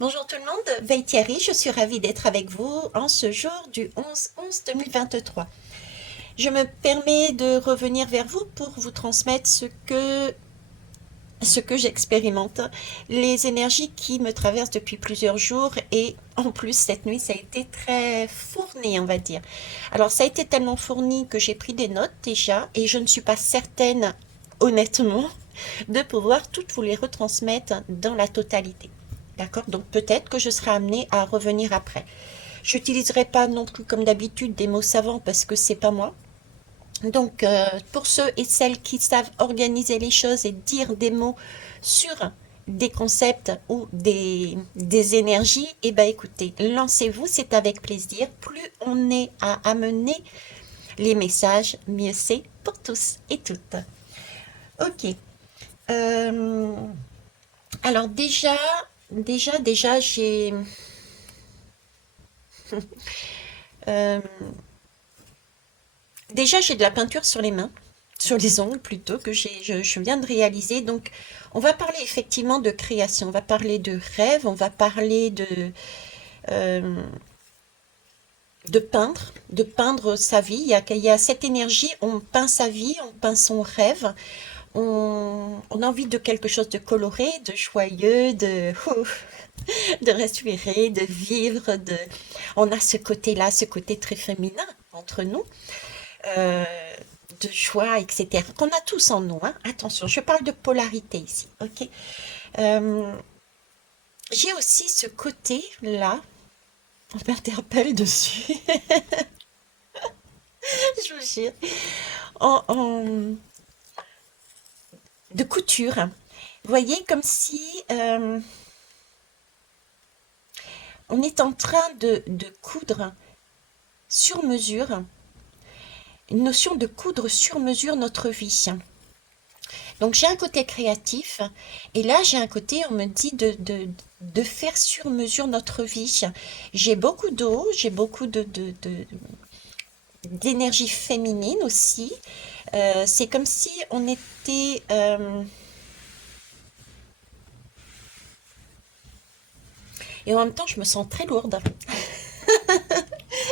Bonjour tout le monde, Veille Thierry, je suis ravie d'être avec vous en ce jour du 11-11-2023. Je me permets de revenir vers vous pour vous transmettre ce que j'expérimente, les énergies qui me traversent depuis plusieurs jours et en plus cette nuit ça a été très fourni on va dire. Alors ça a été tellement fourni que j'ai pris des notes déjà et je ne suis pas certaine honnêtement de pouvoir toutes vous les retransmettre dans la totalité. D'accord? Donc peut-être que je serai amenée à revenir après. Je n'utiliserai pas non plus comme d'habitude des mots savants parce que c'est pas moi. Donc pour ceux et celles qui savent organiser les choses et dire des mots sur des concepts ou des énergies, eh ben écoutez, lancez-vous, c'est avec plaisir. Plus on est à amener les messages, mieux c'est pour tous et toutes. Ok. Euh, alors déjà, euh, j'ai de la peinture sur les mains, sur les ongles plutôt, je viens de réaliser. Donc, on va parler effectivement de création, on va parler de rêve, on va parler euh, de peindre sa vie. Il y a cette énergie, on peint sa vie, on peint son rêve, on a envie de quelque chose de coloré, de joyeux, de respirer, de vivre, on a ce côté-là, ce côté très féminin entre nous, euh, de joie, etc. Qu'on a tous en nous, hein. Attention, je parle de polarité ici, ok? Euh, j'ai aussi ce côté-là, on m'interpelle dessus, je vous jure, en de couture. Vous voyez, comme si on est en train de coudre sur mesure, une notion de coudre sur mesure notre vie. Donc j'ai un côté créatif et là j'ai un côté, on me dit de faire sur mesure notre vie. J'ai beaucoup d'eau, j'ai beaucoup d'énergie féminine aussi. C'est comme si on était... et en même temps je me sens très lourde.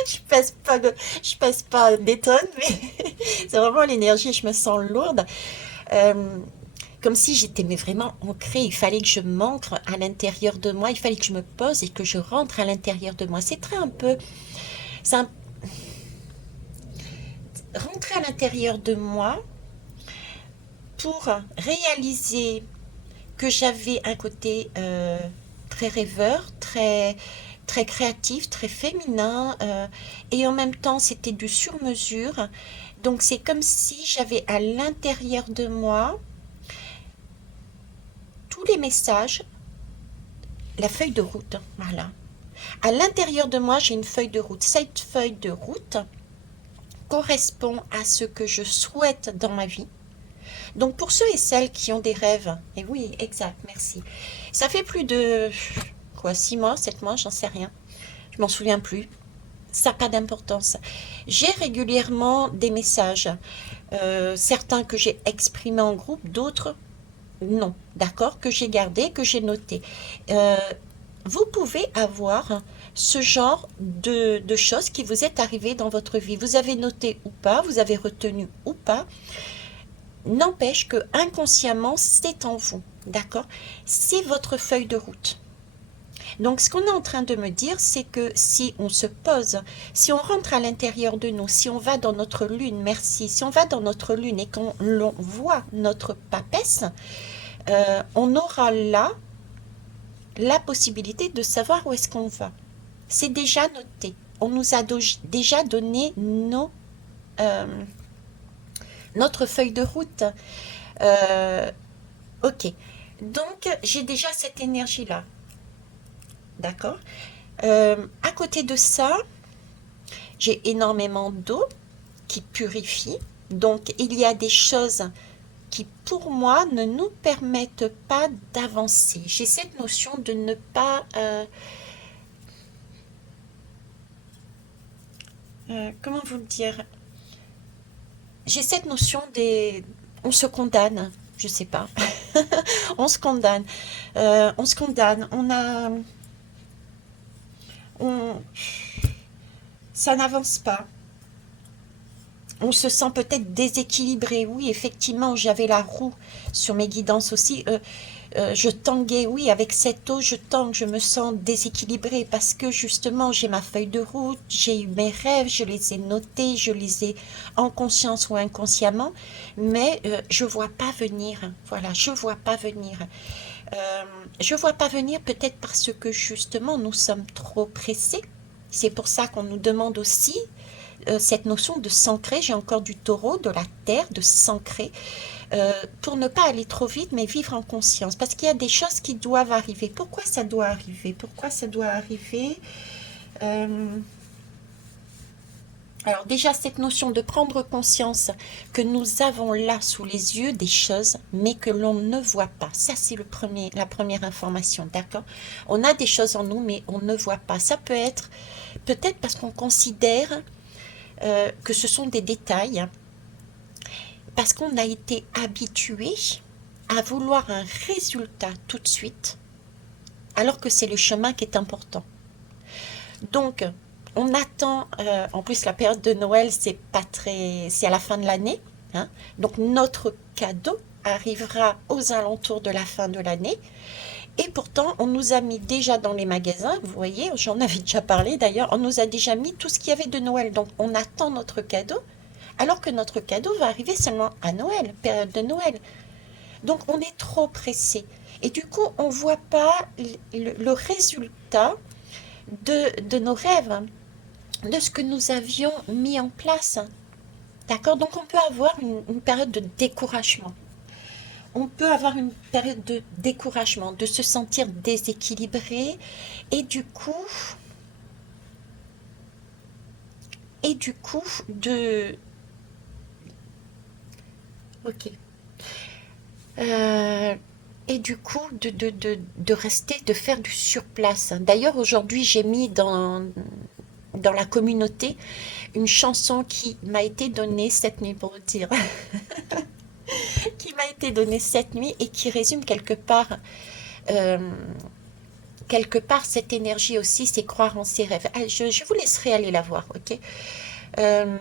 Je pèse pas, je pèse pas des tonnes, mais c'est vraiment l'énergie, je me sens lourde. Euh, Comme si j'étais mais vraiment ancrée. Il fallait que je m'ancre à l'intérieur de moi. Il fallait que je me pose et que je rentre à l'intérieur de moi. C'est très un peu... C'est rentrer à l'intérieur de moi pour réaliser que j'avais un côté très rêveur, très créatif, très féminin, et en même temps c'était du sur-mesure. Donc c'est comme si j'avais à l'intérieur de moi tous les messages, la feuille de route, voilà. À l'intérieur de moi, j'ai une feuille de route. Cette feuille de route correspond à ce que je souhaite dans ma vie. Donc pour ceux et celles qui ont des rêves, et oui, exact, merci. Ça fait plus de quoi, 6 mois, 7 mois, j'en sais rien. Je m'en souviens plus. Ça n'a pas d'importance. J'ai régulièrement des messages, certains que j'ai exprimés en groupe, d'autres non, d'accord, que j'ai gardés, que j'ai notés. Euh, Vous pouvez avoir ce genre de choses qui vous est arrivé dans votre vie. Vous avez noté ou pas, vous avez retenu ou pas, n'empêche que inconsciemment, c'est en vous. D'accord? C'est votre feuille de route. Donc, ce qu'on est en train de me dire, c'est que si on se pose, si on rentre à l'intérieur de nous, si on va dans notre lune, merci, si on va dans notre lune et qu'on voit notre papesse, on aura là la possibilité de savoir où est-ce qu'on va. C'est déjà noté. On nous a déjà donné euh, notre feuille de route. Euh, ok. Donc, j'ai déjà cette énergie-là. D'accord. À côté de ça, j'ai énormément d'eau qui purifie. Donc, il y a des choses qui, pour moi, ne nous permettent pas d'avancer. J'ai cette notion de ne pas... comment vous le dire? J'ai cette notion des... On se condamne, je sais pas. On se condamne. On se condamne. On a... on, ça n'avance pas. On se sent peut-être déséquilibré. Oui, effectivement, j'avais la roue sur mes guidances aussi. Je tanguais, oui, avec cette eau, je tangue, je me sens déséquilibrée parce que justement, j'ai ma feuille de route, j'ai eu mes rêves, je les ai notés, je les ai en conscience ou inconsciemment, mais je vois pas venir. Voilà, je vois pas venir. Euh, je vois pas venir peut-être parce que justement, nous sommes trop pressés. C'est pour ça qu'on nous demande aussi cette notion de s'ancrer. J'ai encore du taureau, de la terre, de s'ancrer pour ne pas aller trop vite, mais vivre en conscience. Parce qu'il y a des choses qui doivent arriver. Pourquoi ça doit arriver? Pourquoi ça doit arriver? Euh, alors déjà, cette notion de prendre conscience que nous avons là sous les yeux des choses, mais que l'on ne voit pas. Ça, c'est la première information, d'accord? On a des choses en nous, mais on ne voit pas. Ça peut être peut-être parce qu'on considère que ce sont des détails, parce qu'on a été habitué à vouloir un résultat tout de suite, alors que c'est le chemin qui est important. Donc, on attend, en plus la période de Noël, c'est pas très, c'est à la fin de l'année, hein. Donc notre cadeau arrivera aux alentours de la fin de l'année. Et pourtant, on nous a mis déjà dans les magasins, vous voyez, j'en avais déjà parlé d'ailleurs, on nous a déjà mis tout ce qu'il y avait de Noël. Donc on attend notre cadeau, alors que notre cadeau va arriver seulement à Noël, période de Noël. Donc on est trop pressé. Et du coup, on ne voit pas le résultat de nos rêves, de ce que nous avions mis en place. D'accord? Donc on peut avoir une période de découragement. On peut avoir une période de découragement, de se sentir déséquilibré et du coup, de... Ok. Euh, et du coup, de rester, de faire du surplace. D'ailleurs, aujourd'hui, j'ai mis dans la communauté une chanson qui m'a été donnée cette nuit, pour vous dire, qui m'a été donnée cette nuit et qui résume euh, quelque part cette énergie aussi, c'est croire en ses rêves. Ah, je vous laisserai aller la voir, ok? Euh,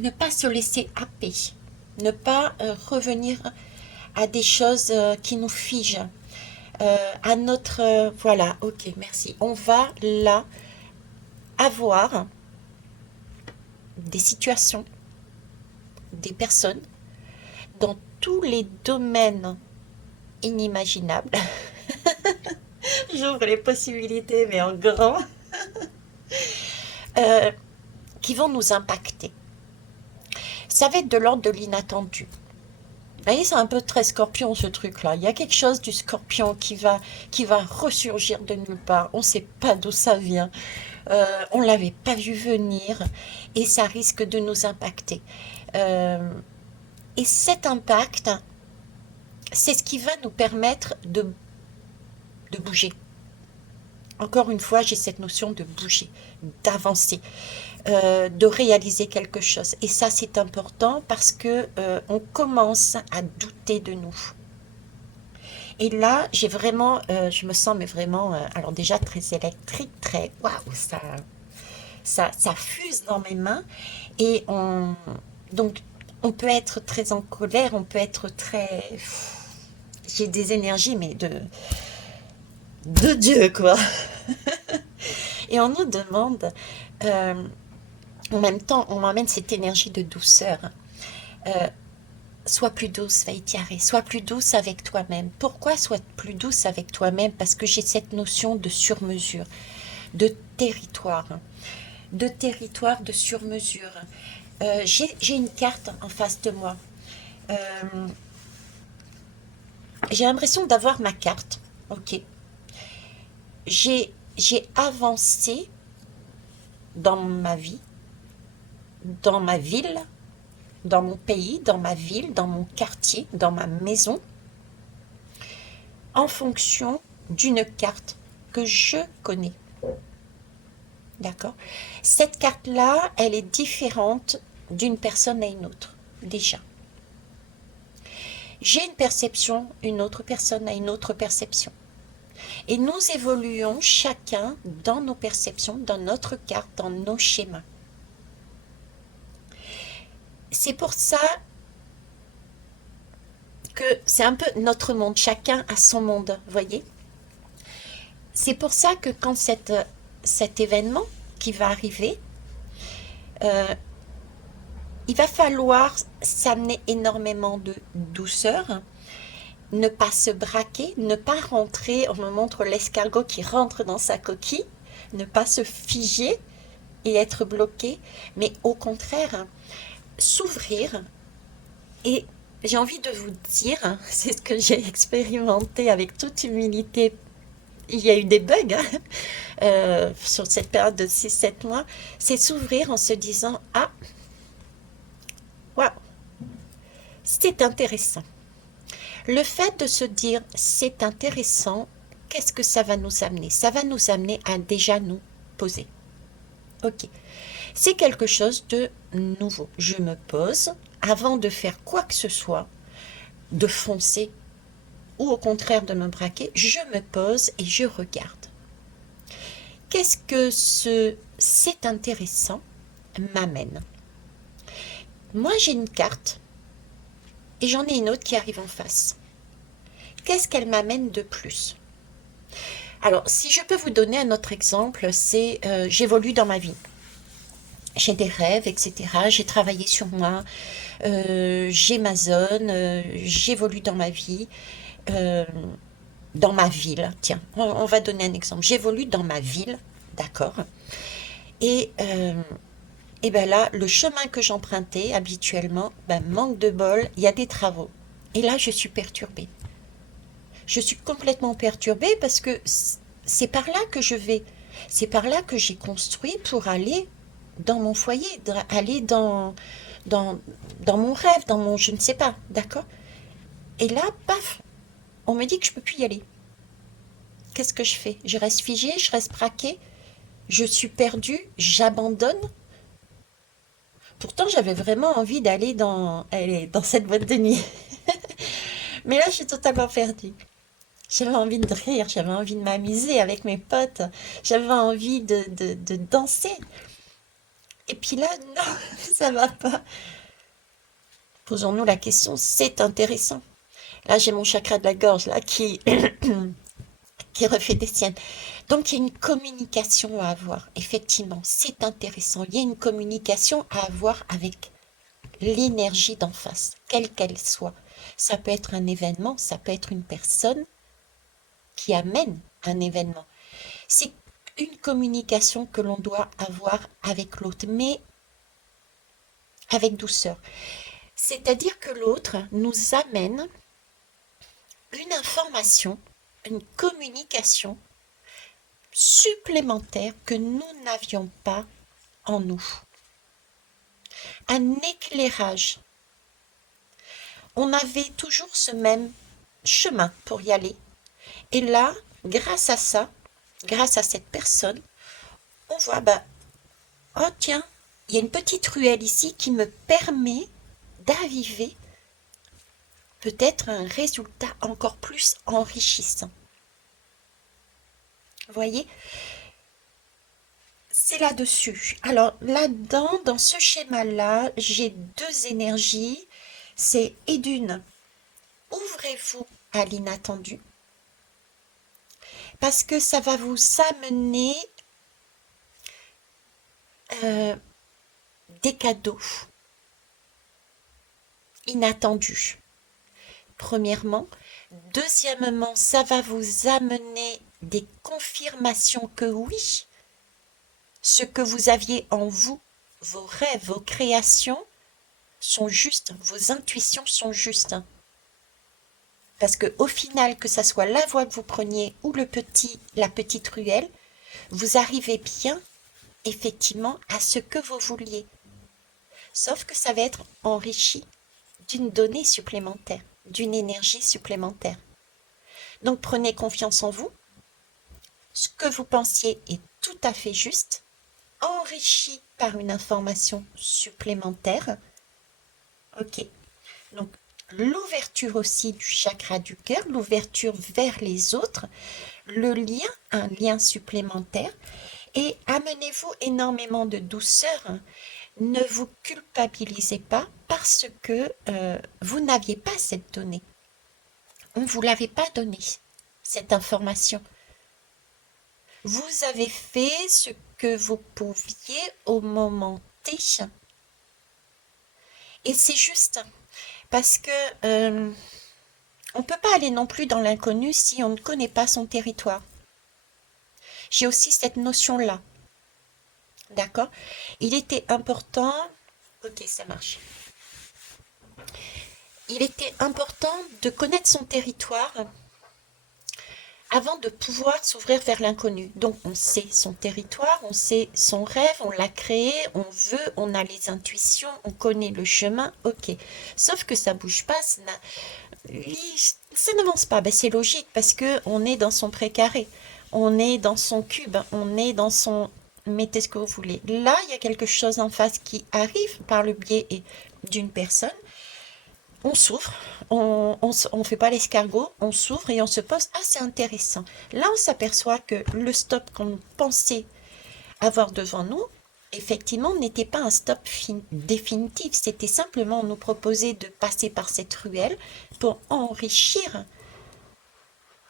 Ne pas se laisser happer, ne pas revenir à des choses qui nous figent, à notre... voilà, ok, merci. On va là avoir des situations, des personnes dans tous les domaines inimaginables. J'ouvre les possibilités, mais en grand, euh, qui vont nous impacter. Ça va être de l'ordre de l'inattendu. Vous voyez, c'est un peu très scorpion ce truc-là. Il y a quelque chose du scorpion qui va ressurgir de nulle part. On ne sait pas d'où ça vient. On ne l'avait pas vu venir et ça risque de nous impacter. Euh, et cet impact, c'est ce qui va nous permettre de bouger. Encore une fois, j'ai cette notion de bouger, d'avancer, de réaliser quelque chose. Et ça, c'est important parce que on commence à douter de nous. Et là, j'ai vraiment, je me sens mais vraiment, alors déjà très électrique, très waouh, ça fuse dans mes mains. Et donc, on peut être très en colère, on peut être très, j'ai des énergies mais de Dieu quoi. Et on nous demande, euh, en même temps, on m'amène cette énergie de douceur. Euh, Sois plus douce, Vaïtiare, sois plus douce avec toi-même. Pourquoi sois plus douce avec toi-même? Parce que j'ai cette notion de sur-mesure, de territoire, de sur-mesure. J'ai une carte en face de moi. Euh, j'ai l'impression d'avoir ma carte. Ok. J'ai avancé dans ma vie, dans ma ville, dans mon pays, dans ma ville, dans mon quartier, dans ma maison, en fonction d'une carte que je connais. D'accord? Cette carte-là, elle est différente d'une personne à une autre, déjà. J'ai une perception, une autre personne a une autre perception. Et nous évoluons chacun dans nos perceptions, dans notre carte, dans nos schémas. C'est pour ça que c'est un peu notre monde, chacun a son monde, voyez. C'est pour ça que quand cet événement qui va arriver, euh, il va falloir s'amener énormément de douceur, ne pas se braquer, ne pas rentrer, on me montre l'escargot qui rentre dans sa coquille, ne pas se figer et être bloqué, mais au contraire, s'ouvrir. Et j'ai envie de vous dire, c'est ce que j'ai expérimenté avec toute humilité. Il y a eu des bugs hein, sur cette période de 6 7 mois, c'est s'ouvrir en se disant, ah, waouh, c'est intéressant. Le fait de se dire c'est intéressant, qu'est-ce que ça va nous amener? Ça va nous amener à déjà nous poser. Ok, c'est quelque chose de nouveau. Je me pose avant de faire quoi que ce soit, de foncer ou au contraire de me braquer, je me pose et je regarde. Qu'est-ce que c'est intéressant m'amène? Moi j'ai une carte et j'en ai une autre qui arrive en face. Qu'est-ce qu'elle m'amène de plus? Alors, si je peux vous donner un autre exemple, c'est j'évolue dans ma vie. J'ai des rêves, etc. J'ai travaillé sur moi, j'ai ma zone, j'évolue dans ma vie, euh, dans ma ville. Tiens, on va donner un exemple. J'évolue dans ma ville, d'accord. Et, et ben là, le chemin que j'empruntais habituellement, ben, manque de bol, il y a des travaux. Et là, je suis perturbée. Je suis complètement perturbée parce que c'est par là que je vais. C'est par là que j'ai construit pour aller dans mon foyer, aller dans, dans mon rêve, dans mon je ne sais pas, d'accord? Et là, paf, on me dit que je peux plus y aller. Qu'est-ce que je fais? Je reste figée, je reste braquée, je suis perdue, j'abandonne. Pourtant, j'avais vraiment envie d'aller dans cette boîte de nuit. Mais là, je suis totalement perdue. J'avais envie de rire, j'avais envie de m'amuser avec mes potes, j'avais envie de danser. Et puis là, non, ça va pas. Posons-nous la question, c'est intéressant. Là, j'ai mon chakra de la gorge là qui refait des siennes. Donc, il y a une communication à avoir. Effectivement, c'est intéressant. Il y a une communication à avoir avec l'énergie d'en face, quelle qu'elle soit. Ça peut être un événement, ça peut être une personne qui amène un événement. C'est une communication que l'on doit avoir avec l'autre, mais avec douceur. C'est-à-dire que l'autre nous amène une information, une communication supplémentaire que nous n'avions pas en nous. Un éclairage. On avait toujours ce même chemin pour y aller. Et là, grâce à ça, grâce à cette personne, on voit, bah, oh tiens, il y a une petite ruelle ici qui me permet d'aviver peut-être un résultat encore plus enrichissant. Vous voyez, c'est là-dessus. Alors là-dedans, dans ce schéma-là, j'ai deux énergies. C'est et d'une, ouvrez-vous à l'inattendu, parce que ça va vous amener euh, des cadeaux inattendus. Premièrement. Deuxièmement, ça va vous amener des confirmations que oui, ce que vous aviez en vous, vos rêves, vos créations sont justes, vos intuitions sont justes. Parce que au final, que ça soit la voie que vous preniez ou la petite ruelle, vous arrivez bien effectivement à ce que vous vouliez. Sauf que ça va être enrichi d'une donnée supplémentaire, d'une énergie supplémentaire. Donc prenez confiance en vous. Ce que vous pensiez est tout à fait juste, enrichi par une information supplémentaire. Ok. Donc l'ouverture aussi du chakra du cœur, l'ouverture vers les autres, le lien, un lien supplémentaire, et amenez-vous énormément de douceur. Ne vous culpabilisez pas parce que vous n'aviez pas cette donnée. On ne vous l'avait pas donnée, cette information. Vous avez fait ce que vous pouviez au moment T. Et c'est juste parce que on ne peut pas aller non plus dans l'inconnu si on ne connaît pas son territoire. J'ai aussi cette notion-là. D'accord? Il était important. Ok, ça marche. Il était important de connaître son territoire avant de pouvoir s'ouvrir vers l'inconnu. Donc on sait son territoire, on sait son rêve, on l'a créé, on veut, on a les intuitions, on connaît le chemin, ok. Sauf que ça bouge pas, ça n'avance pas. Ben, c'est logique parce que on est dans son précaré, on est dans son cube, on est dans son... Mettez ce que vous voulez. Là, il y a quelque chose en face qui arrive par le biais d'une personne. On s'ouvre, on fait pas l'escargot, on s'ouvre et on se pose. Ah, c'est intéressant. Là, on s'aperçoit que le stop qu'on pensait avoir devant nous, effectivement, n'était pas un stop définitif. C'était simplement nous proposer de passer par cette ruelle pour enrichir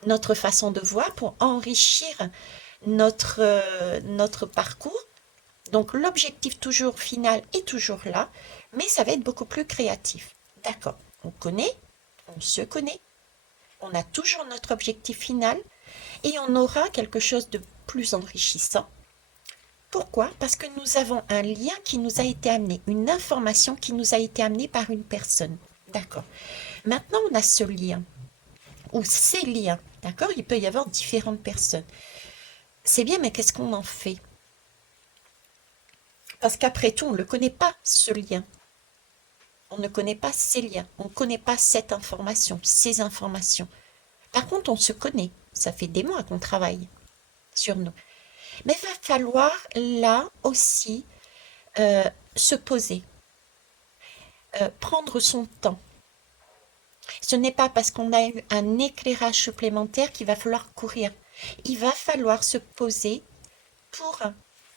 notre façon de voir, pour enrichir notre parcours. Donc, l'objectif toujours final est toujours là, mais ça va être beaucoup plus créatif. D'accord, on connaît, on se connaît, on a toujours notre objectif final et on aura quelque chose de plus enrichissant. Pourquoi? Parce que nous avons un lien qui nous a été amené, une information qui nous a été amenée par une personne. D'accord. Maintenant, on a ce lien, ou ces liens. D'accord? Il peut y avoir différentes personnes. C'est bien, mais qu'est-ce qu'on en fait? Parce qu'après tout, on ne le connaît pas, ce lien. On ne connaît pas ces liens. On ne connaît pas cette information, ces informations. Par contre, on se connaît. Ça fait des mois qu'on travaille sur nous. Mais il va falloir là aussi se poser, prendre son temps. Ce n'est pas parce qu'on a eu un éclairage supplémentaire qu'il va falloir courir. Il va falloir se poser pour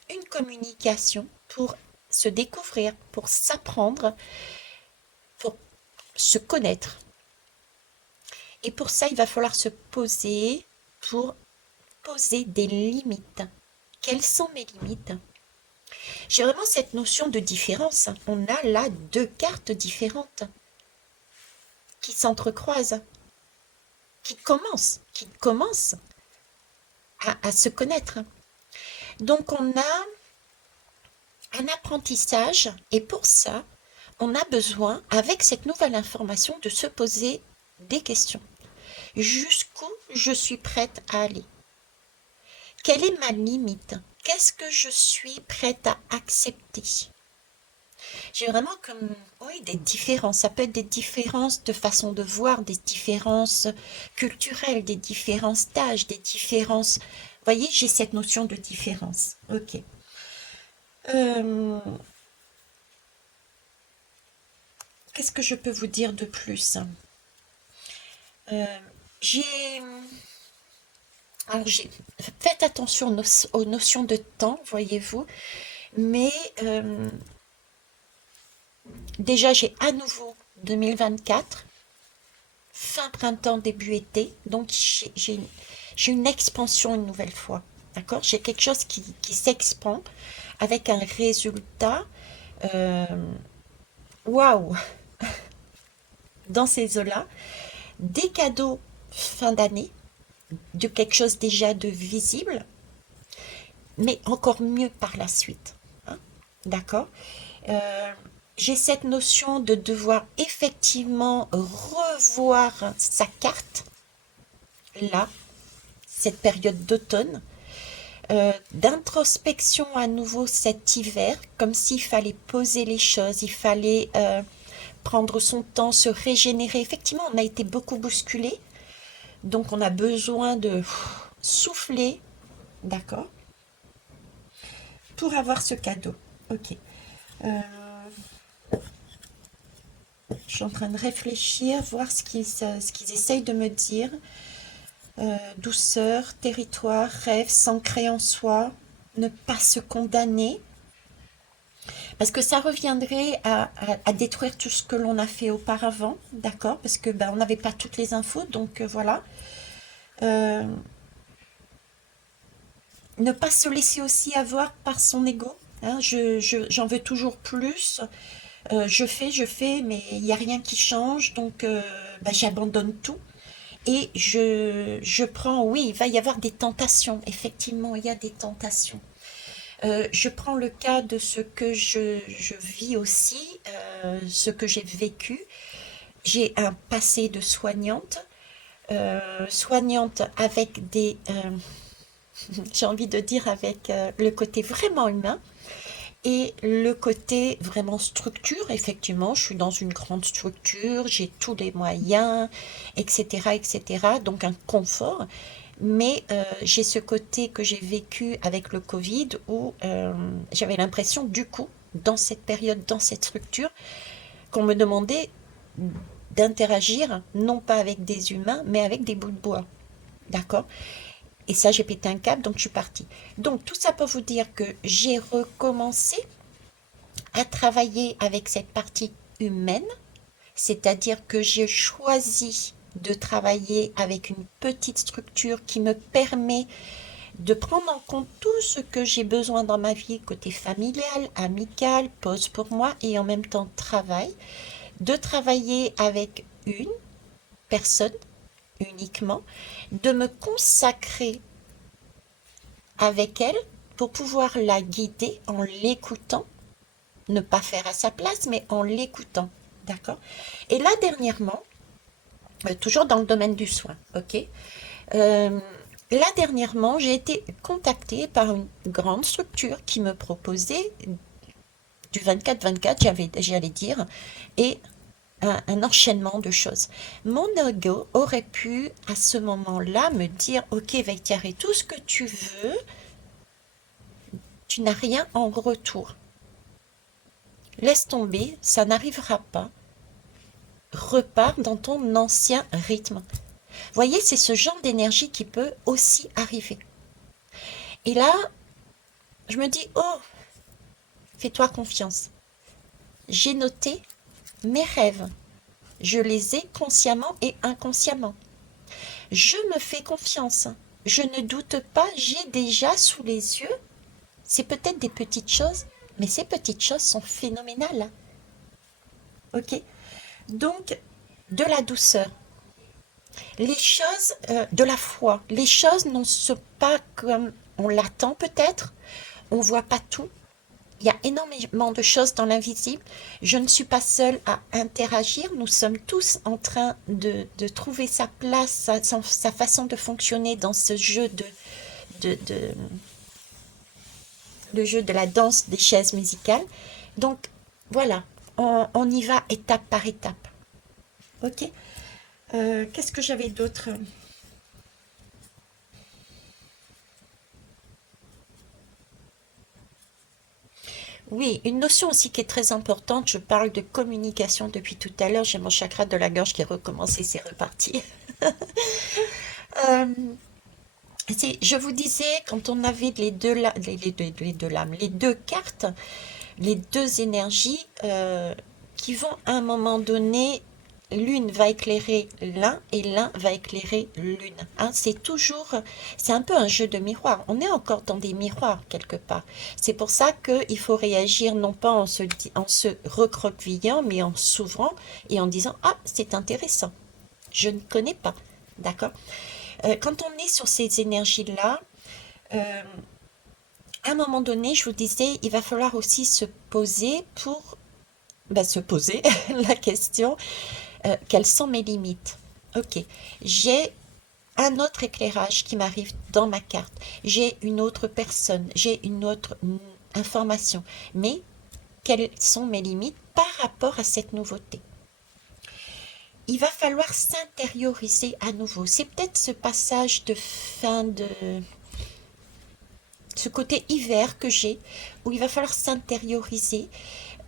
une communication, pour se découvrir, pour s'apprendre, pour se connaître. Et pour ça, il va falloir se poser pour poser des limites. Quelles sont mes limites? J'ai vraiment cette notion de différence. On a là deux cartes différentes qui s'entrecroisent, qui commencent à se connaître. Donc on a un apprentissage et pour ça, on a besoin, avec cette nouvelle information, de se poser des questions. Jusqu'où je suis prête à aller? Quelle est ma limite? Qu'est-ce que je suis prête à accepter? J'ai vraiment comme, oui, des différences. Ça peut être des différences de façon de voir, des différences culturelles, des différences d'âge, des différences... Vous voyez, j'ai cette notion de différence. Ok. Euh, Qu'est-ce que je peux vous dire de plus? Euh, j'ai... Faites attention aux notions de temps, voyez-vous, mais déjà j'ai à nouveau 2024, fin printemps, début été, donc j'ai une expansion une nouvelle fois, d'accord? J'ai quelque chose qui s'expand avec un résultat, euh, waouh, dans ces eaux-là, des cadeaux fin d'année, de quelque chose déjà de visible, mais encore mieux par la suite, hein, d'accord? Euh, j'ai cette notion de devoir effectivement revoir sa carte, là, cette période d'automne, d'introspection à nouveau cet hiver, comme s'il fallait poser les choses, il fallait prendre son temps, se régénérer. Effectivement, on a été beaucoup bousculé, donc on a besoin de souffler, d'accord, pour avoir ce cadeau. Ok. Euh, je suis en train de réfléchir, voir ce qu'ils essayent de me dire. Douceur, territoire, rêve, s'ancrer en soi, ne pas se condamner, parce que ça reviendrait à détruire tout ce que l'on a fait auparavant, d'accord? Parce que ben, on n'avait pas toutes les infos, donc voilà. Euh, Ne pas se laisser aussi avoir par son ego. Hein, j'en veux toujours plus. Je fais, mais il n'y a rien qui change, donc bah, j'abandonne tout. Et je prends, oui, il va y avoir des tentations. Effectivement, il y a des tentations. Je prends le cas de ce que je vis aussi, ce que j'ai vécu. J'ai un passé de soignante, soignante avec j'ai envie de dire avec le côté vraiment humain. Et le côté vraiment structure, effectivement, je suis dans une grande structure, j'ai tous les moyens, etc., etc., donc un confort. Mais j'ai ce côté que j'ai vécu avec le Covid où j'avais l'impression, du coup, dans cette période, dans cette structure, qu'on me demandait d'interagir, non pas avec des humains, mais avec des bouts de bois. D'accord? Et ça, j'ai pété un câble, donc je suis partie. Donc, tout ça pour vous dire que j'ai recommencé à travailler avec cette partie humaine, c'est-à-dire que j'ai choisi de travailler avec une petite structure qui me permet de prendre en compte tout ce que j'ai besoin dans ma vie, côté familial, amical, pause pour moi et en même temps travail, de travailler avec une personne uniquement, de me consacrer avec elle pour pouvoir la guider en l'écoutant, ne pas faire à sa place, mais en l'écoutant. D'accord? Et là, dernièrement, toujours dans le domaine du soin, ok? Euh, Là, dernièrement, j'ai été contactée par une grande structure qui me proposait du 24-24, j'allais dire, et un enchaînement de choses. Mon ego aurait pu, à ce moment-là, me dire, ok, Vectiare, tout ce que tu veux, tu n'as rien en retour. Laisse tomber, ça n'arrivera pas. Repars dans ton ancien rythme. Voyez, c'est ce genre d'énergie qui peut aussi arriver. Et là, je me dis, oh, fais-toi confiance. J'ai noté mes rêves. Je les ai consciemment et inconsciemment. Je me fais confiance. Je ne doute pas, j'ai déjà sous les yeux. C'est peut-être des petites choses, mais ces petites choses sont phénoménales. Ok? Donc, de la douceur. Les choses, de la foi. Les choses ne sont pas comme on l'attend peut-être. On ne voit pas tout. Il y a énormément de choses dans l'invisible. Je ne suis pas seule à interagir. Nous sommes tous en train de trouver sa place, sa façon de fonctionner dans ce jeu de, de- le jeu de la danse des chaises musicales. Donc voilà, on y va étape par étape. Ok. Qu'est-ce que j'avais d'autre? Oui, une notion aussi qui est très importante, je parle de communication depuis tout à l'heure, j'ai mon chakra de la gorge qui recommence et c'est reparti. Euh, je vous disais, quand on avait les deux lames, les deux cartes, les deux énergies qui vont à un moment donné, l'une va éclairer l'un et l'un va éclairer l'une. Hein, c'est un peu un jeu de miroir. On est encore dans des miroirs quelque part. C'est pour ça qu'il faut réagir non pas en se recroquevillant, mais en s'ouvrant et en disant, ah, c'est intéressant. Je ne connais pas. D'accord? Quand on est sur ces énergies-là, euh, à un moment donné, je vous disais, il va falloir aussi se poser pour se poser la question, quelles sont mes limites? Ok, j'ai un autre éclairage qui m'arrive dans ma carte, j'ai une autre personne, j'ai une autre information, mais quelles sont mes limites par rapport à cette nouveauté? Il va falloir s'intérioriser à nouveau. C'est peut-être ce passage de fin de ce côté hiver que j'ai, où il va falloir s'intérioriser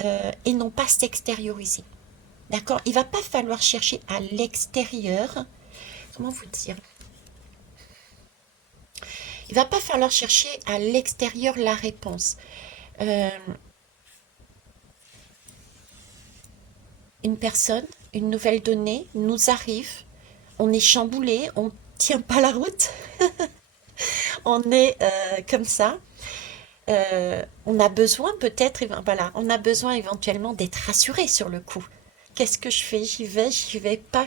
et non pas s'extérioriser. D'accord? Il va pas falloir chercher à l'extérieur. Comment vous dire? Il va pas falloir chercher à l'extérieur la réponse. Euh, une personne, une nouvelle donnée nous arrive, on est chamboulé, on tient pas la route, on est comme ça. On a besoin peut-être, voilà, on a besoin éventuellement d'être rassuré sur le coup. Qu'est-ce que je fais? J'y vais pas.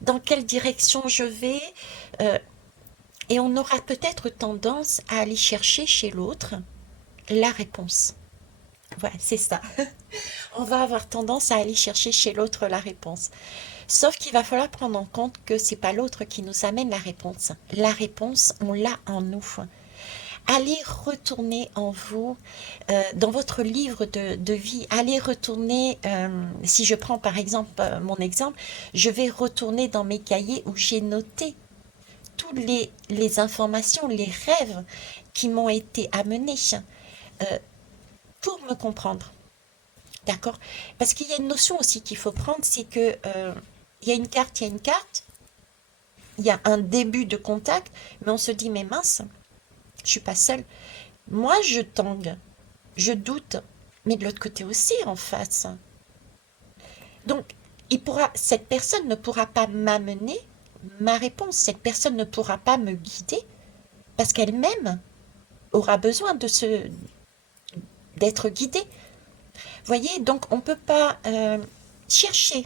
Dans quelle direction je vais? Euh, et on aura peut-être tendance à aller chercher chez l'autre la réponse. Ouais, c'est ça. On va avoir tendance à aller chercher chez l'autre la réponse. Sauf qu'il va falloir prendre en compte que c'est pas l'autre qui nous amène la réponse. La réponse, on l'a en nous. Allez retourner en vous, dans votre livre de vie, allez retourner, si je prends par exemple mon exemple, je vais retourner dans mes cahiers où j'ai noté toutes les informations, les rêves qui m'ont été amenés euh, pour me comprendre. D'accord? Parce qu'il y a une notion aussi qu'il faut prendre, c'est que il y a une carte, il y a une carte, il y a un début de contact, mais on se dit, mais mince, je suis pas seule. Moi, je tangue, je doute, mais de l'autre côté aussi, en face. Donc, cette personne ne pourra pas m'amener ma réponse. Cette personne ne pourra pas me guider parce qu'elle-même aura besoin d'être guidée. Voyez, donc on ne peut pas chercher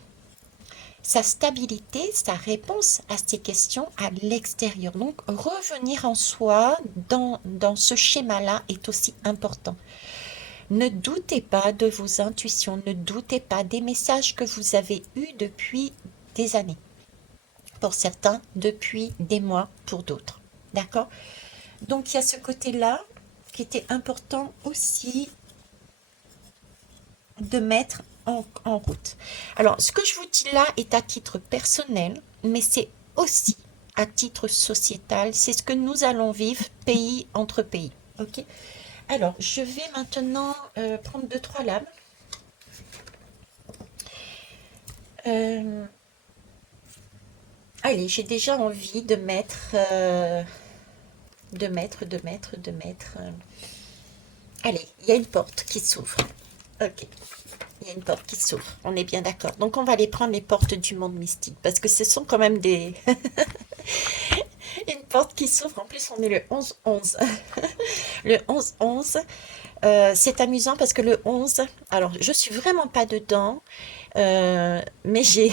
sa stabilité, sa réponse à ces questions à l'extérieur. Donc, revenir en soi dans ce schéma-là est aussi important. Ne doutez pas de vos intuitions, ne doutez pas des messages que vous avez eus depuis des années. Pour certains, depuis des mois pour d'autres. D'accord? Donc il y a ce côté-là qui était important aussi de mettre en route. Alors, ce que je vous dis là est à titre personnel, mais c'est aussi à titre sociétal. C'est ce que nous allons vivre pays entre pays. Ok? Alors, je vais maintenant prendre deux, trois lames. Euh, allez, j'ai déjà envie de mettre, Allez, il y a une porte qui s'ouvre. Ok, il y a une porte qui s'ouvre. On est bien d'accord. Donc, on va aller prendre les portes du monde mystique parce que ce sont quand même des une porte qui s'ouvre. En plus, on est le 11-11. Le 11-11, c'est amusant parce que le 11, alors je suis vraiment pas dedans, mais j'ai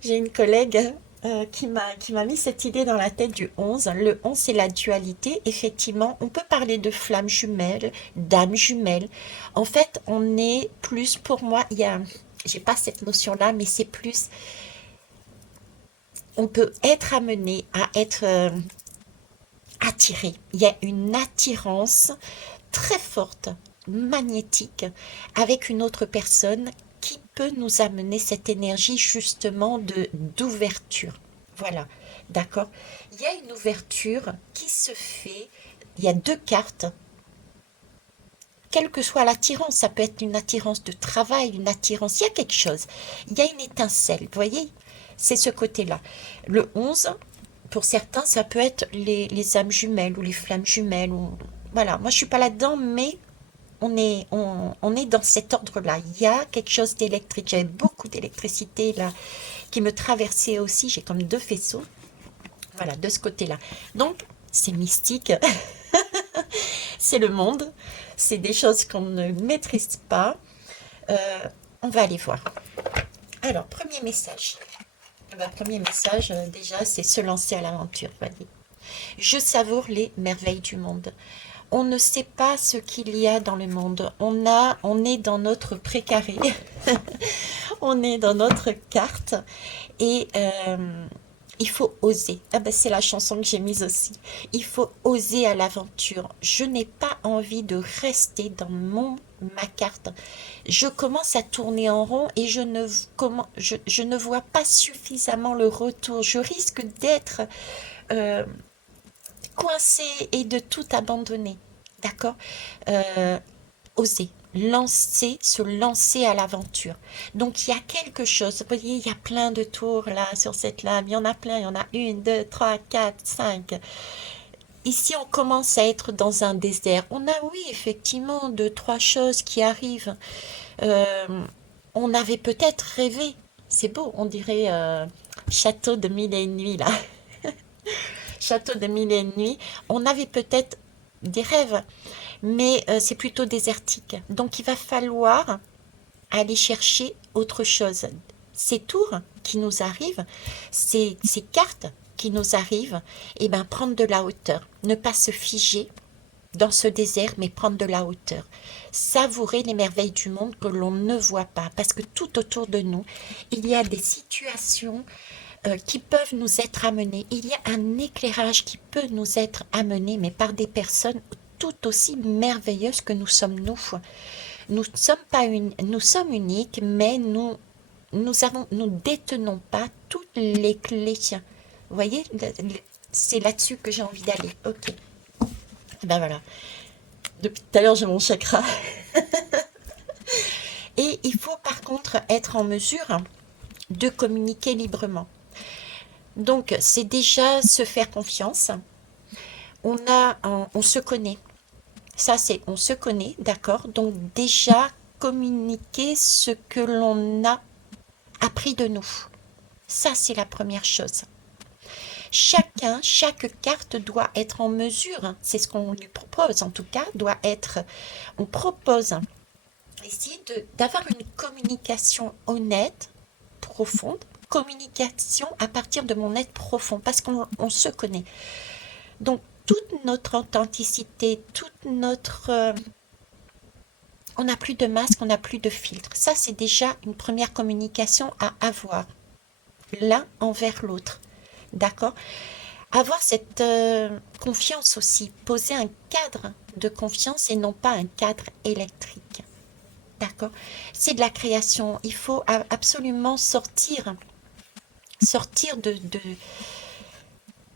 j'ai une collègue qui m'a mis cette idée dans la tête du 11. Le 11, c'est la dualité. Effectivement, on peut parler de flammes jumelles, d'âmes jumelles. En fait, on est plus, pour moi, j'ai pas cette notion-là, mais c'est plus, on peut être amené à être attiré. Il y a une attirance très forte, magnétique, avec une autre personne qui peut nous amener cette énergie justement d'ouverture. Voilà, d'accord. Il y a une ouverture qui se fait. Il y a deux cartes. Quelle que soit l'attirance, ça peut être une attirance de travail, une attirance, il y a quelque chose. Il y a une étincelle, vous voyez? C'est ce côté-là. Le 11, pour certains, ça peut être les âmes jumelles ou les flammes jumelles. Voilà, moi je suis pas là-dedans, mais on est dans cet ordre-là. Il y a quelque chose d'électrique. J'avais beaucoup d'électricité là qui me traversait aussi. J'ai comme deux faisceaux. Voilà, de ce côté-là. Donc, c'est mystique. C'est le monde. C'est des choses qu'on ne maîtrise pas. Euh, on va aller voir. Alors, premier message. Premier message, déjà, c'est se lancer à l'aventure. Voyez. Je savoure les merveilles du monde. On ne sait pas ce qu'il y a dans le monde. On est dans notre précaré, on est dans notre carte et il faut oser. Ah ben c'est la chanson que j'ai mise aussi. Il faut oser à l'aventure. Je n'ai pas envie de rester dans ma carte. Je commence à tourner en rond et je ne vois pas suffisamment le retour. Je risque d'être euh, coincé et de tout abandonner. D'accord? Euh, Oser, se lancer à l'aventure. Donc il y a quelque chose, vous voyez, il y a plein de tours là sur cette lame, il y en a plein, il y en a une, deux, trois, quatre, cinq. Ici, on commence à être dans un désert. On a, oui, effectivement, deux, trois choses qui arrivent. Euh, on avait peut-être rêvé. C'est beau, on dirait Château de mille et une nuits, là. Château de mille et une nuits. On avait peut-être des rêves, mais c'est plutôt désertique. Donc, il va falloir aller chercher autre chose. Ces tours qui nous arrivent, ces cartes qui nous arrivent, et ben prendre de la hauteur, ne pas se figer dans ce désert, mais prendre de la hauteur. Savourer les merveilles du monde que l'on ne voit pas, parce que tout autour de nous, il y a des situations qui peuvent nous être amenées. Il y a un éclairage qui peut nous être amené, mais par des personnes tout aussi merveilleuses que nous sommes nous. Nous sommes pas nous sommes uniques, mais nous détenons pas toutes les clés. Vous voyez, c'est là-dessus que j'ai envie d'aller. Ok. Ben voilà. Depuis tout à l'heure, j'ai mon chakra. Et il faut par contre être en mesure de communiquer librement. Donc, c'est déjà se faire confiance. On se connaît. Ça, c'est on se connaît, d'accord? Donc, déjà communiquer ce que l'on a appris de nous. Ça, c'est la première chose. Chaque carte doit être en mesure, c'est ce qu'on lui propose en tout cas, on propose ici d'avoir une communication honnête, profonde, communication à partir de mon être profond, parce qu'on se connaît. Donc, toute notre authenticité, on n'a plus de masque, on n'a plus de filtre. Ça, c'est déjà une première communication à avoir, l'un envers l'autre. D'accord? Avoir cette confiance aussi, poser un cadre de confiance et non pas un cadre électrique. D'accord? C'est de la création. Il faut absolument sortir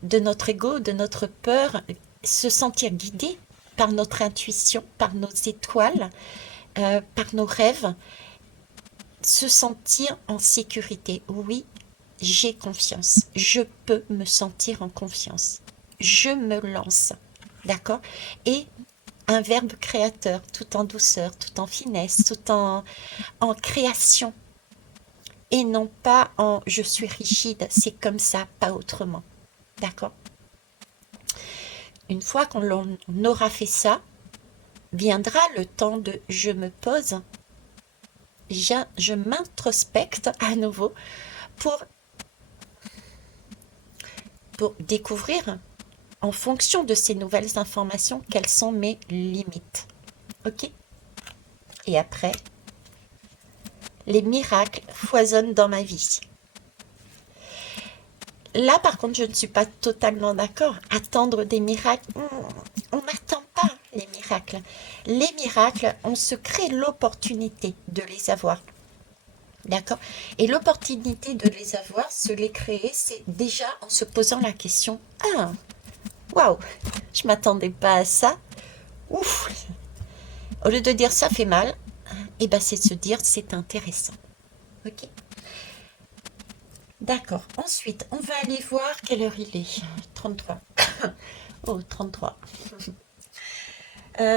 de notre ego, de notre peur, se sentir guidé par notre intuition, par nos étoiles, par nos rêves, se sentir en sécurité. Oui, j'ai confiance. Je peux me sentir en confiance. Je me lance. D'accord? Et un verbe créateur, tout en douceur, tout en finesse, en création. Et non pas en je suis rigide, c'est comme ça, pas autrement. D'accord? Une fois qu'on aura fait ça, viendra le temps de je me pose, je m'introspecte à nouveau pour découvrir, en fonction de ces nouvelles informations, quelles sont mes limites. Ok? Et après, les miracles foisonnent dans ma vie. Là, par contre, je ne suis pas totalement d'accord. Attendre des miracles, on n'attend pas les miracles. Les miracles, on se crée l'opportunité de les avoir. D'accord? Et l'opportunité de les avoir, se les créer, c'est déjà en se posant la question, ah, waouh, je m'attendais pas à ça. Ouf. Au lieu de dire ça fait mal, et ben c'est de se dire c'est intéressant. Ok? D'accord. Ensuite, on va aller voir quelle heure il est. 33. Oh, 33.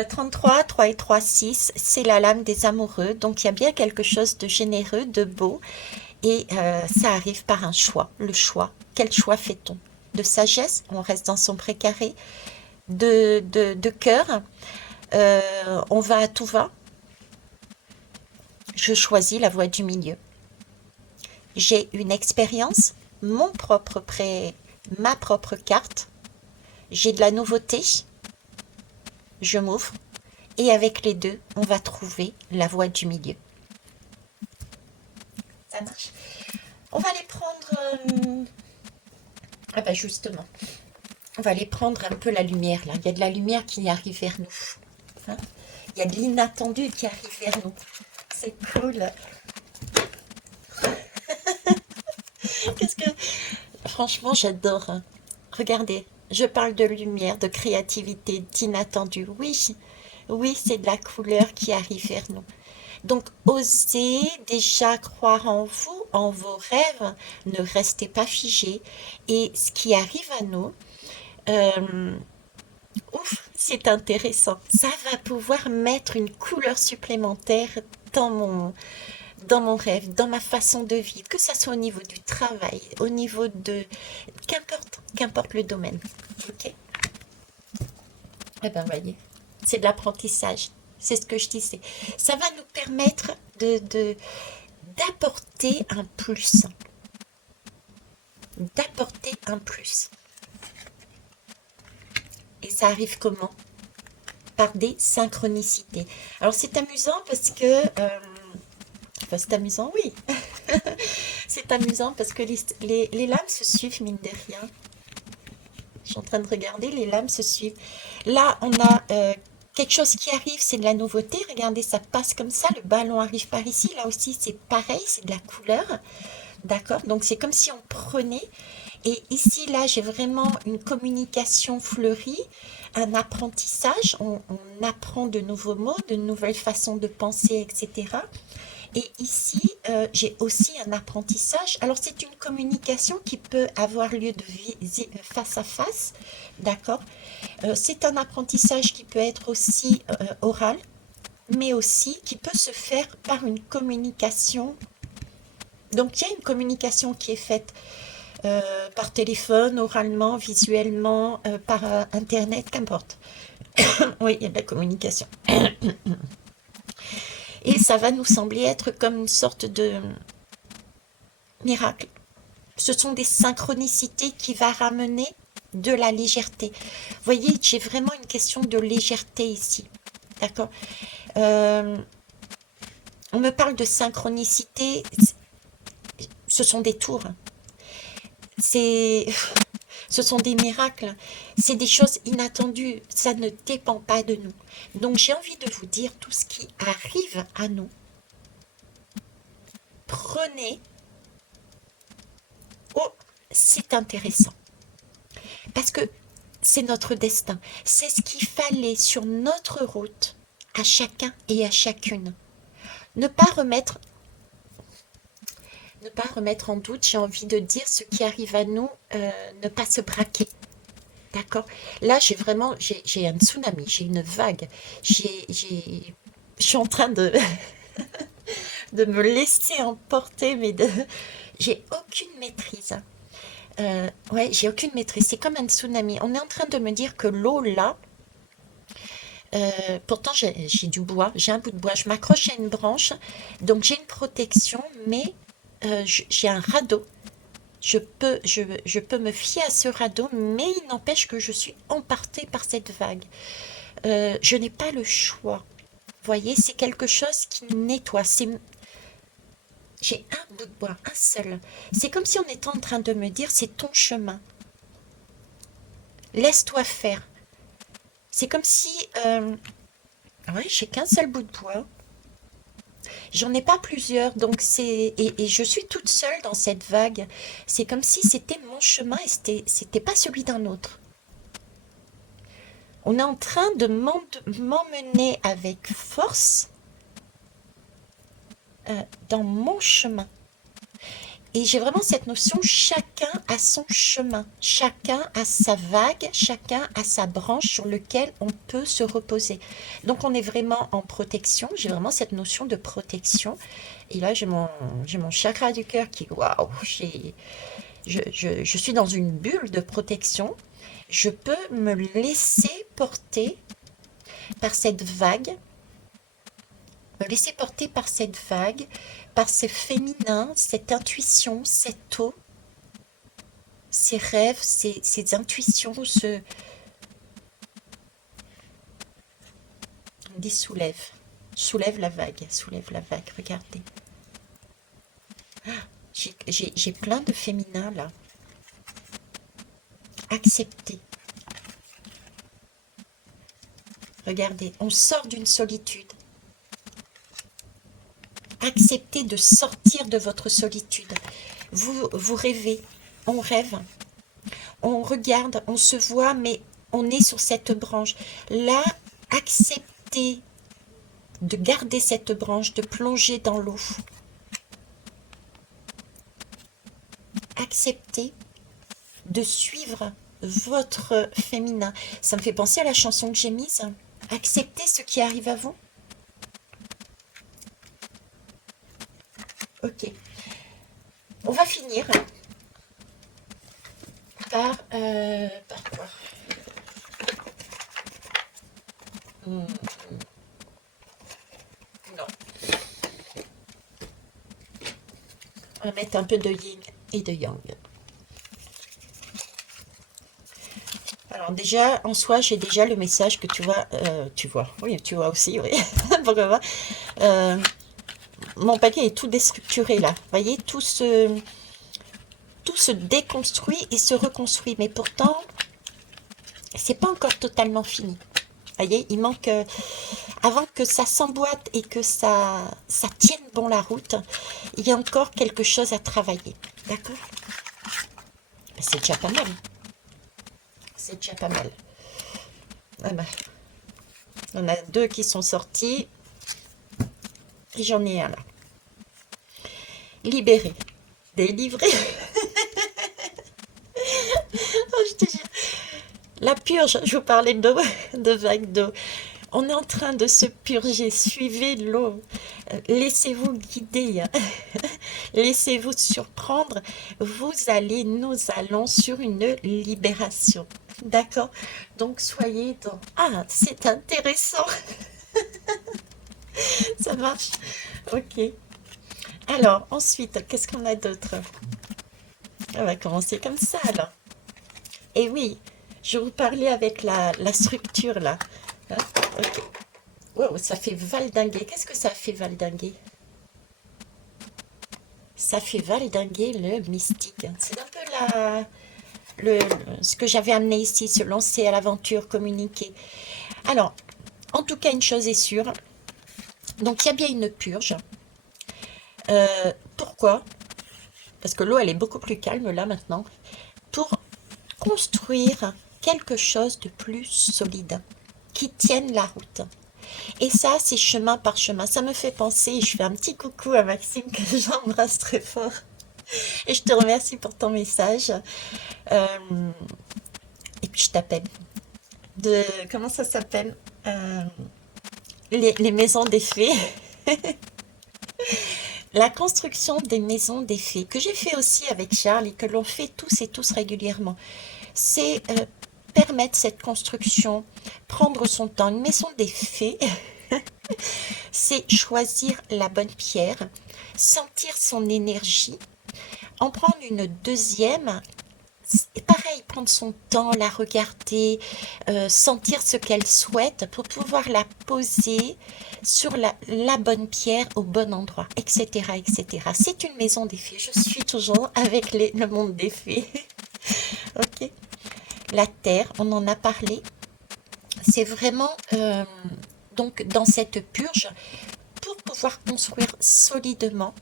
33, 3 et 3, 6, c'est la lame des amoureux. Donc, il y a bien quelque chose de généreux, de beau. Et ça arrive par un choix. Le choix. Quel choix fait-on? De sagesse, on reste dans son précaré. De cœur, on va à tout va. Je choisis la voie du milieu. J'ai une expérience, ma propre carte. J'ai de la nouveauté. Je m'ouvre. Et avec les deux, on va trouver la voie du milieu. Ça marche. On va les prendre... Ah bah justement, on va aller prendre un peu la lumière là. Il y a de la lumière qui arrive vers nous. Hein, il y a de l'inattendu qui arrive vers nous. C'est cool. Qu'est-ce que... Franchement, j'adore. Hein. Regardez, je parle de lumière, de créativité, d'inattendu. Oui, oui, c'est de la couleur qui arrive vers nous. Donc, osez déjà croire en vous, en vos rêves. Ne restez pas figés. Et ce qui arrive à nous, euh, Ouf, c'est intéressant. Ça va pouvoir mettre une couleur supplémentaire dans dans mon rêve, dans ma façon de vivre, que ça soit au niveau du travail, au niveau de... Qu'importe le domaine. Ok. Eh ben, voyez, c'est de l'apprentissage. C'est ce que je disais. Ça va nous permettre d'apporter un plus. D'apporter un plus. Et ça arrive comment? Par des synchronicités. Alors c'est amusant parce que... enfin, c'est amusant, oui. C'est amusant parce que les lames se suivent, mine de rien. Je suis en train de regarder, les lames se suivent. Là, on a quelque chose qui arrive, c'est de la nouveauté. Regardez, ça passe comme ça. Le ballon arrive par ici. Là aussi, c'est pareil, c'est de la couleur. D'accord? Donc, c'est comme si on prenait. Et ici, là, j'ai vraiment une communication fleurie, un apprentissage. On apprend de nouveaux mots, de nouvelles façons de penser, etc. Et ici, j'ai aussi un apprentissage. Alors, c'est une communication qui peut avoir lieu de face à face, d'accord? C'est un apprentissage qui peut être aussi oral, mais aussi qui peut se faire par une communication. Donc, il y a une communication qui est faite par téléphone, oralement, visuellement, par Internet, qu'importe. Oui, il y a de la communication. Et ça va nous sembler être comme une sorte de miracle. Ce sont des synchronicités qui vont ramener de la légèreté. Vous voyez, j'ai vraiment une question de légèreté ici. D'accord. On me parle de synchronicité. Ce sont des tours. Ce sont des miracles. C'est des choses inattendues. Ça ne dépend pas de nous. Donc j'ai envie de vous dire tout ce qui arrive à nous. Prenez. Oh, c'est intéressant. Parce que c'est notre destin. C'est ce qu'il fallait sur notre route à chacun et à chacune. Ne pas remettre, ne pas remettre en doute, j'ai envie de dire, ce qui arrive à nous, ne pas se braquer. D'accord? Là, j'ai un tsunami, j'ai une vague. Je suis en train de me laisser emporter, mais j'ai aucune maîtrise. Ouais, j'ai aucune maîtrise. C'est comme un tsunami. On est en train de me dire que l'eau là, pourtant j'ai du bois, j'ai un bout de bois. Je m'accroche à une branche, donc j'ai une protection, mais j'ai un radeau. Je peux me fier à ce radeau, mais il n'empêche que je suis emportée par cette vague. Je n'ai pas le choix. Vous voyez, c'est quelque chose qui nettoie. J'ai un bout de bois, un seul. C'est comme si on était en train de me dire, c'est ton chemin. Laisse-toi faire. C'est comme si... ouais, j'ai qu'un seul bout de bois. J'en ai pas plusieurs, donc et je suis toute seule dans cette vague. C'est comme si c'était mon chemin et c'était pas celui d'un autre. On est en train de m'emmener avec force dans mon chemin. Et j'ai vraiment cette notion, chacun a son chemin, chacun a sa vague, chacun a sa branche sur laquelle on peut se reposer. Donc on est vraiment en protection, j'ai vraiment cette notion de protection. Et là, j'ai mon chakra du cœur qui, waouh, je suis dans une bulle de protection. Je peux me laisser porter par cette vague, me laisser porter par cette vague, par ce féminin, cette intuition, cette eau, ces rêves, ces intuitions, on dit soulève la vague, regardez. J'ai plein de féminin là. Accepter. Regardez, on sort d'une solitude. Acceptez de sortir de votre solitude. Vous rêvez, on rêve, on regarde, on se voit, mais on est sur cette branche. Là, acceptez de garder cette branche, de plonger dans l'eau. Acceptez de suivre votre féminin. Ça me fait penser à la chanson que j'ai mise. Acceptez ce qui arrive à vous. Ok. On va finir par quoi? Hmm, non. On va mettre un peu de yin et de yang. Alors déjà, en soi, j'ai déjà le message que oui, tu vois aussi, oui, pourquoi pas. Euh, mon paquet est tout déstructuré là, vous voyez, tout se déconstruit et se reconstruit, mais pourtant, c'est pas encore totalement fini. Vous voyez, il manque, avant que ça s'emboîte et que ça tienne bon la route, il y a encore quelque chose à travailler, d'accord? C'est déjà pas mal, c'est déjà pas mal. Ah ben, on a deux qui sont sortis, et j'en ai un là. Libéré, délivré. Oh, je te jure. La purge, je vous parlais de vagues d'eau. On est en train de se purger, suivez l'eau, laissez-vous guider, laissez-vous surprendre, nous allons sur une libération. D'accord? Donc soyez dans... Ah, c'est intéressant, ça marche. Ok. Alors, ensuite, qu'est-ce qu'on a d'autre? On va commencer comme ça alors. Et oui, je vous parlais avec la structure là. Hein. Ok. Wow, ça fait valdinguer. Qu'est-ce que ça fait valdinguer? Ça fait valdinguer le mystique. C'est un peu ce que j'avais amené ici, se lancer à l'aventure, communiquer. Alors, en tout cas, une chose est sûre. Donc, il y a bien une purge. Pourquoi? Parce que l'eau, elle est beaucoup plus calme là maintenant. Pour construire quelque chose de plus solide, qui tienne la route. Et ça, c'est chemin par chemin. Ça me fait penser, je fais un petit coucou à Maxime que j'embrasse très fort. Et je te remercie pour ton message. Euh, et puis je t'appelle. Comment ça s'appelle? Les maisons des fées. La construction des maisons des fées, que j'ai fait aussi avec Charles et que l'on fait tous et tous régulièrement. C'est permettre cette construction, prendre son temps. Une maison des fées, c'est choisir la bonne pierre, sentir son énergie, en prendre une deuxième, et pareil, prendre son temps, la regarder, sentir ce qu'elle souhaite pour pouvoir la poser sur la bonne pierre au bon endroit, etc., etc. C'est une maison des fées. Je suis toujours avec le monde des fées. Ok. La terre, on en a parlé. C'est vraiment donc dans cette purge, pour pouvoir construire solidement,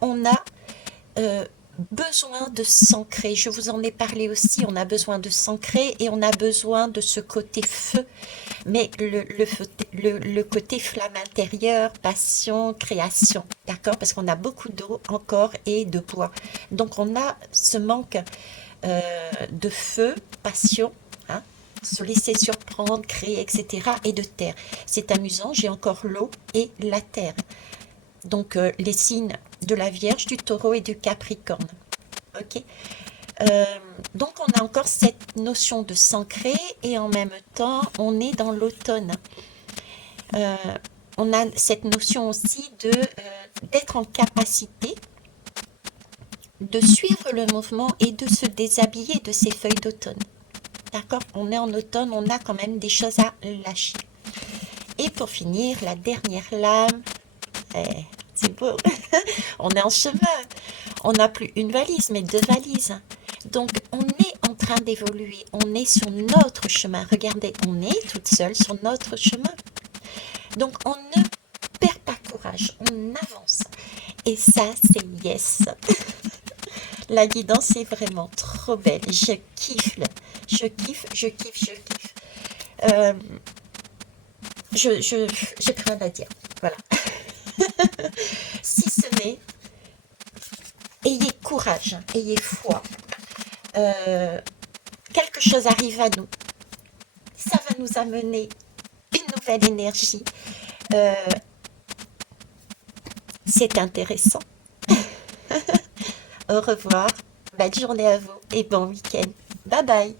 on a euh, besoin de s'ancrer. Je vous en ai parlé aussi, on a besoin de s'ancrer et on a besoin de ce côté feu, mais le côté flamme intérieure, passion, création, d'accord? Parce qu'on a beaucoup d'eau encore et de bois. Donc on a ce manque de feu, passion, hein, se laisser surprendre, créer, etc. et de terre. C'est amusant, j'ai encore l'eau et la terre. Donc les signes de la Vierge, du Taureau et du Capricorne. Ok. Euh, donc on a encore cette notion de s'ancrer et en même temps on est dans l'automne. Euh, on a cette notion aussi d'être en capacité de suivre le mouvement et de se déshabiller de ces feuilles d'automne. D'accord? On est en automne, on a quand même des choses à lâcher. Et pour finir, la dernière lame, c'est beau, on est en chemin. On n'a plus une valise, mais deux valises. Donc, on est en train d'évoluer. On est sur notre chemin. Regardez, on est toute seule sur notre chemin. Donc, on ne perd pas courage. On avance. Et ça, c'est yes. La guidance est vraiment trop belle. Je kiffe. Je kiffe, je kiffe, je kiffe. Euh, j'ai plus rien à dire. Voilà. Si ce n'est, ayez courage, ayez foi. Quel quelque chose arrive à nous, ça va nous amener une nouvelle énergie. Euh, c'est intéressant. Au revoir, belle journée à vous et bon week-end. Bye bye.